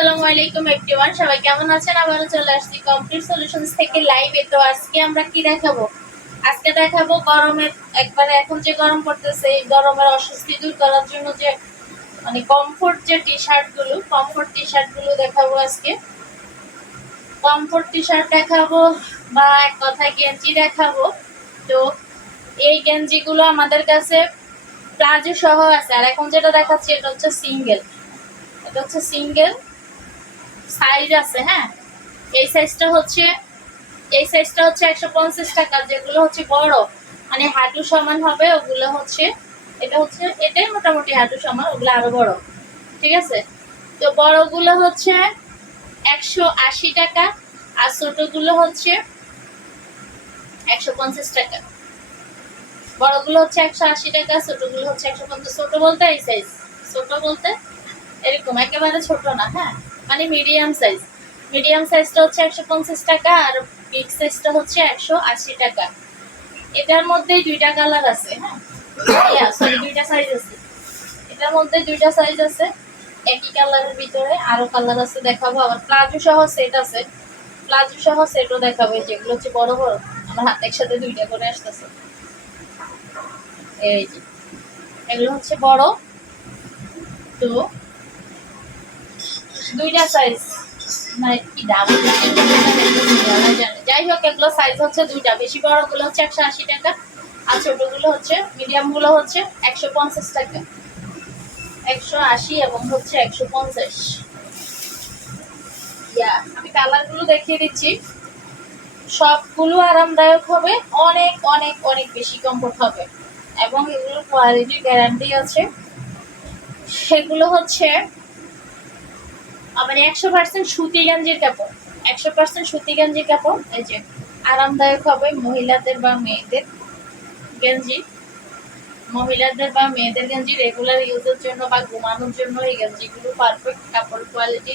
আসসালামু আলাইকুম এভরিওয়ান, সবাই কেমন আছেন? আবারও চলে আসছি কমপ্লিট সলিউশনস থেকে লাইভে। তো আজকে আমরা কি দেখাবো? আজকে দেখাবো গরমের একবারে এখন যে গরম পড়তেছে, এই গরমের অস্বস্তি দূর করার জন্য যে মানে কমফোর্ট যে কমফোর্ট টি শার্ট গুলো দেখাবো আজকে। কমফোর্ট টি শার্ট দেখাবো বা এক কথায় গেঞ্জি দেখাবো। তো এই গেঞ্জিগুলো আমাদের কাছে প্লাজো সহ আছে, আর এখন যেটা দেখাচ্ছি এটা হচ্ছে সিঙ্গেল সাইজ আছে। হ্যাঁ, এই সাইজটা হচ্ছে 150 টাকা। যেগুলো হচ্ছে বড় মানে হাঁটু সমান হবে ওগুলো হচ্ছে এটাই মোটামুটি হাঁটু সমান, ওগুলো আরো বড়। ঠিক আছে, তো বড়গুলো হচ্ছে 180 টাকা, আর ছোটগুলো হচ্ছে 150 টাকা। বড়গুলো হচ্ছে 180 টাকা, ছোটগুলো হচ্ছে 150। ছোট বলতে এই সাইজ, ছোট বলতে এরকম একেবারে ছোট না, হ্যাঁ, মানে মিডিয়াম সাইজটা হচ্ছে 150 টাকা, আর বিগ সাইজটা হচ্ছে 180 টাকা। এটার মধ্যে দুইটা কালার আছে। হ্যাঁ, সরি, দুইটা সাইজ আছে। এটার মধ্যে দুইটা সাইজ আছে, একই কালারের ভিতরে আরো কালার আছে, দেখাবো। আবার প্লাজো সহ সেটও দেখাবো। যেগুলো হচ্ছে বড় বড়, আমার হাতে একসাথে দুইটা করে আসতেছে। এই যে এগুলো হচ্ছে বড়, তো দুইটা সাইজ, মানে কি দাম জানে। যাই হোক, এগুলো সাইজ হচ্ছে দুইটা। বেশি বড় গুলো হচ্ছে 180 টাকা, আর ছোট গুলো হচ্ছে মিডিয়াম গুলো হচ্ছে 150 টাকা। 180 এবং হচ্ছে 150। আমি কালার গুলো দেখিয়ে দিচ্ছি। সবগুলো আরামদায়ক হবে, অনেক অনেক অনেক বেশি কমফোর্ট হবে, এবং এগুলোর কোয়ালিটির গ্যারান্টি আছে। সেগুলো হচ্ছে মানে 100% সুতি গেঞ্জির কাপড়, 100% সুতি গেঞ্জির কাপড়। এই যে আরামদায়ক হবে মহিলাদের বা মেয়েদের গেঞ্জি, গেঞ্জি রেগুলার ইউজের জন্য বা ঘুমানোর জন্য এই গেঞ্জিগুলো পারফেক্ট। কাপড় কোয়ালিটি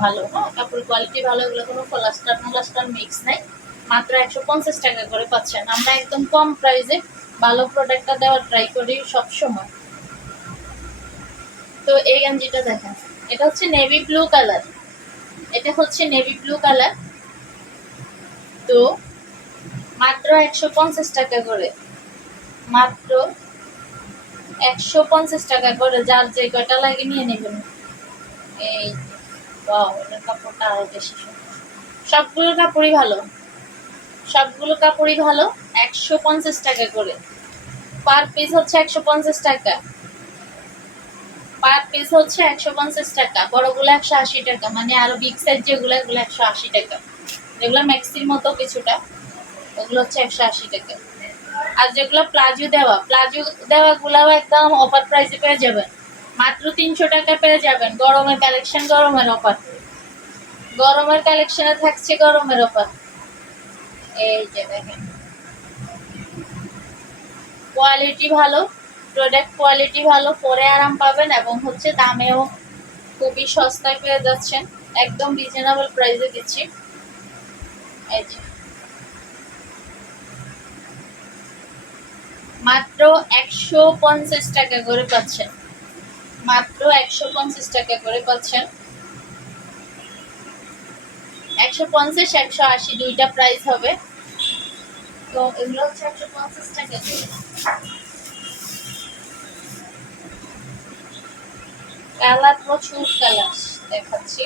ভালো, হ্যাঁ, কাপড় কোয়ালিটি ভালো। এগুলো কোনো ফলাস্টার মিক্স নাই। মাত্র 150 টাকা করে পাচ্ছেন। আমরা একদম কম প্রাইসে ভালো প্রোডাক্টটা দেওয়ার ট্রাই করি সবসময়। তো এই গেঞ্জিটা দেখেন, এটা হচ্ছে নেভি ব্লু কালার। তো মাত্র 150 টাকা করে, মাত্র 150 টাকা করে। যার যে কয়টা লাগে নিয়ে নেবেন। এই এটার কাপড়টা আরো বেশি সুন্দর। সবগুলো কাপড়ই ভালো। 150 টাকা করে পার পিস হচ্ছে 150 টাকা। বড়গুলো 180 টাকা, মানে আরো বিগ সাইজ যেগুলো, এগুলো 180 টাকা। যেগুলো ম্যাক্সির মতো কিছুটা, ওগুলো হচ্ছে 180 টাকা। আর যেগুলো প্লাজো দেওয়া গুলাও একদম অফার প্রাইসে পেয়ে যাবেন। মাত্র 300 টাকা পেয়ে যাবেন। গরমের কালেকশনে থাকছে গরমের অফার। এই যে দেখেন, প্রোডাক্ট কোয়ালিটি ভালো, পরে আরাম পাবেন, এবং হচ্ছে দামেও খুবই সস্তায় পেয়ে যাচ্ছেন। একদম রিজনেবল প্রাইসে দিচ্ছি। এই যে মাত্র 150 টাকা করে পাচ্ছেন। 150, 180 দুইটা প্রাইস হবে। তো এগুলো হচ্ছে 150 টাকা করে। কালার প্রচুর কালার দেখাচ্ছি।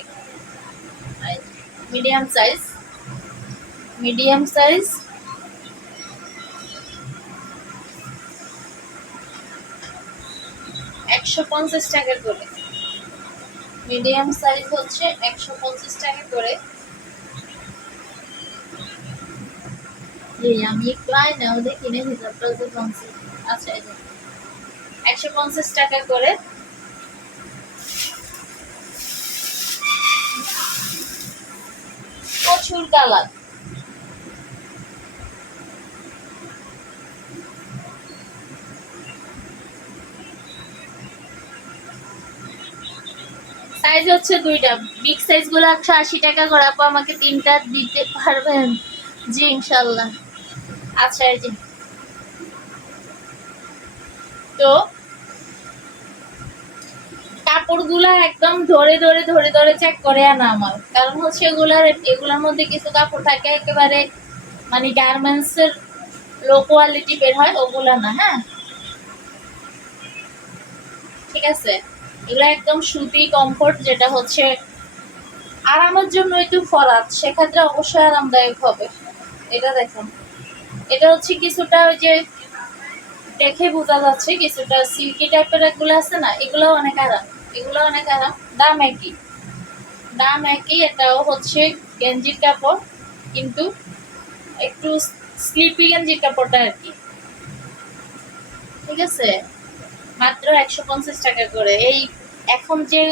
মিডিয়াম সাইজ 150 টাকা করে। মিডিয়াম সাইজ হচ্ছে 150 টাকা করে। আমি একটু আয়নাও দেখি না, হিসাবটা যে কমছে। আচ্ছা, এই যে 150 টাকা করে। প্রচুর কালার। সাইজ হচ্ছে দুইটা। বিগ সাইজ গুলো 180 টাকা করে। আপু আমাকে 3টা দিতে পারবেন? জি, ইনশাল্লাহ। আচ্ছা, এই যে তো কাপড়গুলা একদম ধরে ধরে ধরে ধরে চেক করে আনা আমার, কারণ হচ্ছে এগুলার মধ্যে কিছু কাপড় থাকে একেবারে মানে গার্মেন্টস এর লো কোয়ালিটি বের হয়, ওগুলা না। হ্যাঁ, ঠিক আছে, এগুলো একদম সুতি কমফোর্ট, যেটা হচ্ছে আরামের জন্য একটু ফরাত, সেক্ষেত্রে অবশ্যই আরামদায়ক হবে। এটা দেখুন, এটা হচ্ছে কিছুটা ওই যে দেখে বোঝা যাচ্ছে কিছুটা সিল্কি টাইপের এগুলো আছে না, এগুলো অনেক আরাম, এগুলো অনেক আরাম। দাম একই, দাম একই। এটাও হচ্ছে গেঞ্জির কাপড়, কিন্তু একটু স্লিপি গেঞ্জির কাপড়টা আর কি। ঠিক আছে, মাত্র 150 টাকা করে। এই এখন যে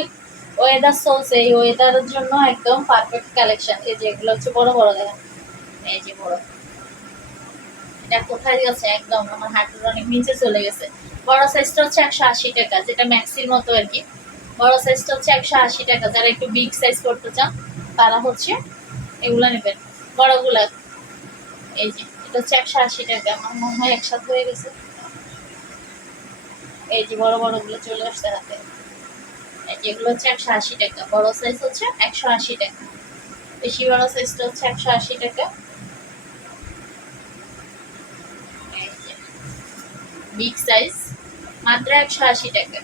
ওয়েদার চলছে, এই ওয়েদারের জন্য একদম পারফেক্ট কালেকশন। এই যে এগুলো হচ্ছে বড় বড়, দেখেন এই যে বড়, এটা কোথায় গেছে, একদম আমার হাঁটুর অনেক নিচে চলে গেছে। বড় সাইজটা হচ্ছে 180 টাকা, যেটা ম্যাক্সির মতো আর কি। বড় সাইজটা হচ্ছে 180 টাকা। যারা একটু বিগ সাইজ করতে চান তারা হচ্ছে এগুলা নেবেন, বড়গুলা। এই যে এটা হচ্ছে 180 টাকা, আমার মনে হয় একসাথে হয়ে গেছে। এই যে বড় বড় গুলো চলে আসছে হাতে, এগুলো হচ্ছে 180 টাকা। বড় সাইজ হচ্ছে 180 টাকা, বেশি বড় সাইজটা হচ্ছে 180 টাকা। বিগ সাইজ মাত্র 180 টাকা।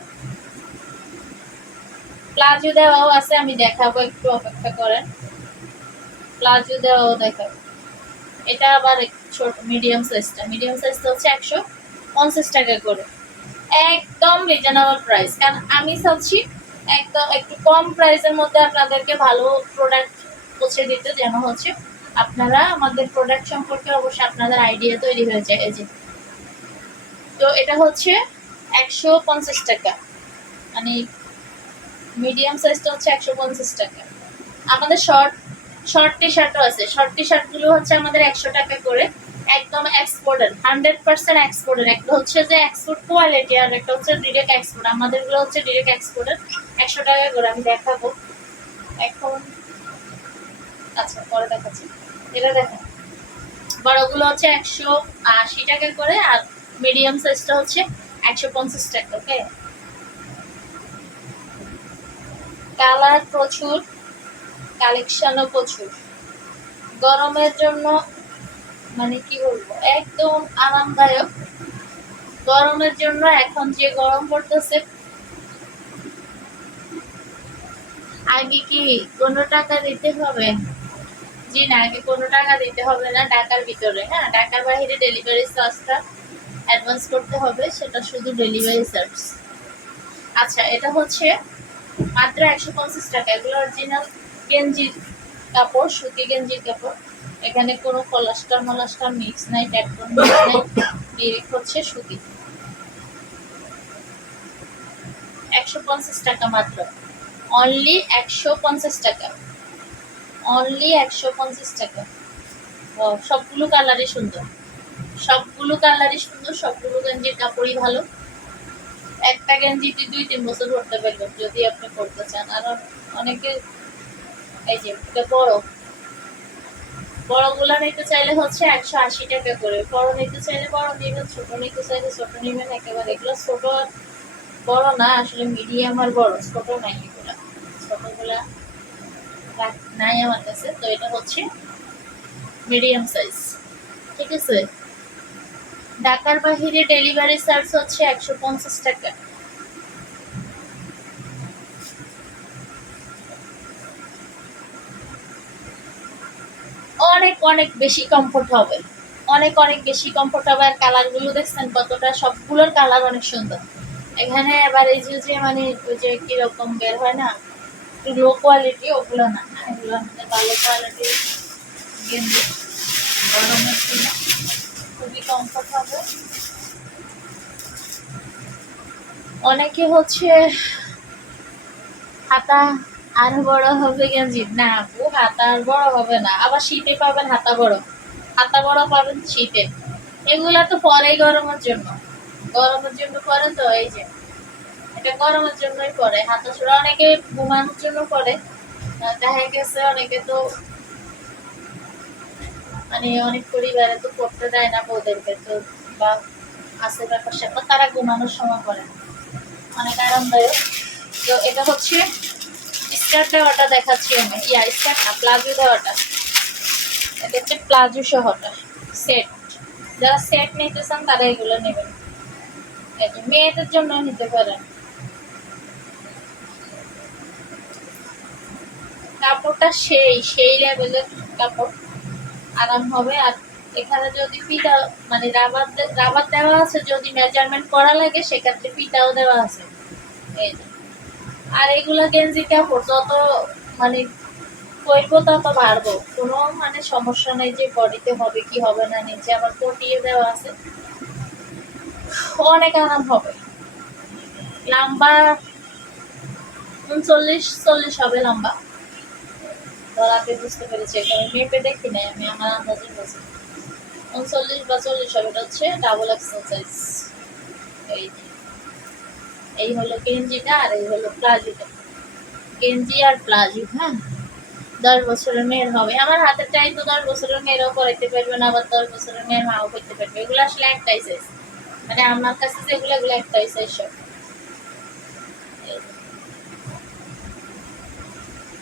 প্লাজো দেওয়াও আছে, আমি দেখাবো, একটু অপেক্ষা করেন। প্লাজো দেওয়াও দেখাবো। এটা আবার ছোট মিডিয়াম সাইজটা হচ্ছে 150 টাকা করে। একদম রিজনেবল প্রাইস, কারণ আমি চাচ্ছি একদম একটু কম প্রাইসের মধ্যে আপনাদেরকে ভালো প্রোডাক্ট পৌঁছে দিতে, যেন হচ্ছে আপনারা আমাদের প্রোডাক্ট সম্পর্কে অবশ্যই আপনাদের আইডিয়া তৈরি হয়ে যায়। এই যে, তো এটা হচ্ছে 150 টাকা, মানে মিডিয়াম সাইজটা হচ্ছে 150 টাকা। আমাদের শর্ট টি শার্টও আছে। শর্ট টি শার্ট গুলো হচ্ছে আমাদের 100 টাকা করে, একদম এক্সপোর্টের, 100% এক্সপোর্টের। একটা হচ্ছে যে এক্সপোর্ট কোয়ালিটি, আর একটা হচ্ছে ডিরেক্ট এক্সপোর্ট। আমাদের গুলো হচ্ছে ডিরেক্ট এক্সপোর্টের, 100 টাকা করে। আমি দেখাবো এখন, আচ্ছা পরে দেখাচ্ছি। এটা দেখেন, বড়গুলো হচ্ছে 180 টাকা করে, আর মিডিয়াম সাইজটা হচ্ছে 150 টাকা। ওকে, কালার প্রচুর, কালেকশনও প্রচুর। গরমের জন্য মানে কি বলবো, একদম আরামদায়ক। গরমের জন্য এখন যে গরম পড়তেছে, আগে কি কোনো টাকা দিতে হবে? জি না, আগে কোনো টাকা দিতে হবে না ঢাকার ভিতরে। হ্যাঁ, ঢাকার বাইরে ডেলিভারি চার্জটা অ্যাডভান্স করতে হবে, সেটা শুধু ডেলিভারি চার্জ। আচ্ছা, এটা হচ্ছে মাত্র 150 টাকা। এগুলো অরিজিনাল গেঞ্জির কাপড়, সুতি গেঞ্জির কাপড়। এখানে কোনো পলাস্টার মিক্স নাই, ট্যাটন মিক্স নাই, ডিরেক্ট হচ্ছে সুতি। 150 টাকা মাত্র, অনলি 150 টাকা, অনলি 150 টাকা। সবগুলো কালারই সুন্দর, সবগুলো কালারই সুন্দর, সবগুলো গেঞ্জির কাপড়ই ভালো। একটা গেঞ্জিতে 2-3 বছর পরতে পারবেন যদি আপনি করতে চান। আর অনেকে, এই যে এটা বড়গুলা নিতে চাইলে হচ্ছে 180 টাকা করে। বড় নিতে চাইলে বড় নেবেন, ছোট নিতে চাইলে ছোট নেবেন। একেবারে এগুলো ছোট বড় না, আসলে মিডিয়াম আর বড়, ছোট নাই এগুলা, ছোটগুলা নাই আমার কাছে। তো এটা হচ্ছে মিডিয়াম সাইজ। ঠিক আছে, ঢাকার বাহিরে ডেলিভারি চার্জ হচ্ছে 150 টাকা। অনেক অনেক বেশি কমফোর্ট হবে, অনেক অনেক বেশি কমফোর্ট হবে। আর কালারগুলো দেখছেন কতটা, সবগুলোর কালার অনেক সুন্দর। এখানে এবার এই যে মানে ওই যে কিরকম বের হয় না, একটু লো কোয়ালিটি, ওগুলো না, এগুলো আমাদের ভালো কোয়ালিটির গেঞ্জি। গরমের জন্য খুবই কমফোর্ট হবে। অনেকে হচ্ছে হাতা আরো বড় হবে গেঞ্জি, না আপু হাতা আর বড় হবে না। আবার শীতে পাবেন হাতা বড়, হাতা বড় পাবেন শীতে। এগুলা তো পরে গরমের জন্য, গরমের জন্য পরে। তো এই যে এটা গরমের জন্যই পরে, হাতা ছোড়া। অনেকে ঘুমানোর জন্য পরে, দেখা গেছে অনেকে তো মানে অনেক পরিবারে তো করতে দেয় না বউদেরকে, তো বা আছে ব্যাপার স্যাপার, তারা ঘুমানোর সময় পরে, অনেক আরামদায়ক। তো এটা হচ্ছে স্কার্ট দেওয়াটা দেখাচ্ছি আমি, স্কার্ট না, প্লাজো দেওয়াটা। এটা হচ্ছে প্লাজো সহটা সেট। যারা সেট নিতে চান তারা এগুলো নেবেন, এই যে মেয়েদের জন্য নিতে পারেন। কাপড়টা সেই লেভেলের কাপড়, আরাম হবে। আর এখানে যদি ফিতা মানে রাবার দেওয়া আছে, যদি মেজারমেন্ট করা লাগে সেক্ষেত্রে ফিতাও দেওয়া আছে, এই যে। আর এগুলা গেঞ্জি কাপড় যত মানে করবো তত বাড়বো, কোনো মানে সমস্যা নেই যে বডিতে হবে কি হবে না। নিচে আবার পটিয়ে দেওয়া আছে, অনেক আরাম হবে। লম্বা 39-40 হবে লম্বা। ধর আপনি বুঝতে পেরেছি, এটা আমি মেপে দেখি নাই, আমি আমার আন্দাজে বলছি 39 বা 40 হবে। এটা হচ্ছে ডাবল এক্সেল সাইজ। এই যে, এই হলো গেঞ্জিটা আর এই হলো প্লাজোটা। গেঞ্জি আর প্লাজো, হ্যাঁ। 10 বছরের মেয়ের হবে। আমার হাতের টাই তো 10 বছরের মেয়েরাও করাইতে পারবে না, আবার 10 বছরের মেয়ের মাও করতে পারবে। এগুলো আসলে একটাই সাইজ, মানে আমার কাছে যেগুলো এগুলো একটাই সাইজ সব।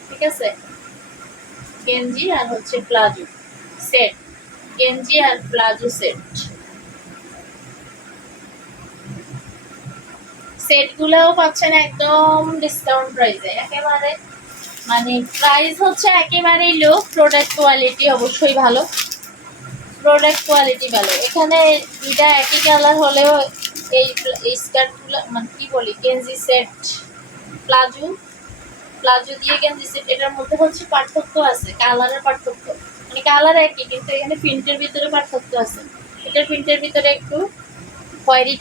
ঠিক আছে, গেঞ্জি আর হচ্ছে প্লাজো সেট, গেঞ্জি আর প্লাজো সেট। সেটগুলোও পাচ্ছেন একদম ডিসকাউন্ট প্রাইসে, একেবারে মানে প্রাইস হচ্ছে একেবারেই লো, প্রোডাক্ট কোয়ালিটি অবশ্যই ভালো, প্রোডাক্ট কোয়ালিটি ভালো। এখানে দুইটা একই কালার হলেও এই স্কার্টগুলো মানে কি বলি গেঞ্জি সেট, প্লাজো প্লাজো দিয়ে গেঞ্জি সেট, এটার মধ্যে হচ্ছে পার্থক্য আছে, কালারের পার্থক্য। মানে কালার একই কিন্তু এখানে প্রিন্টের ভিতরে পার্থক্য আছে। এটার প্রিন্টের ভিতরে একটু খয়েরি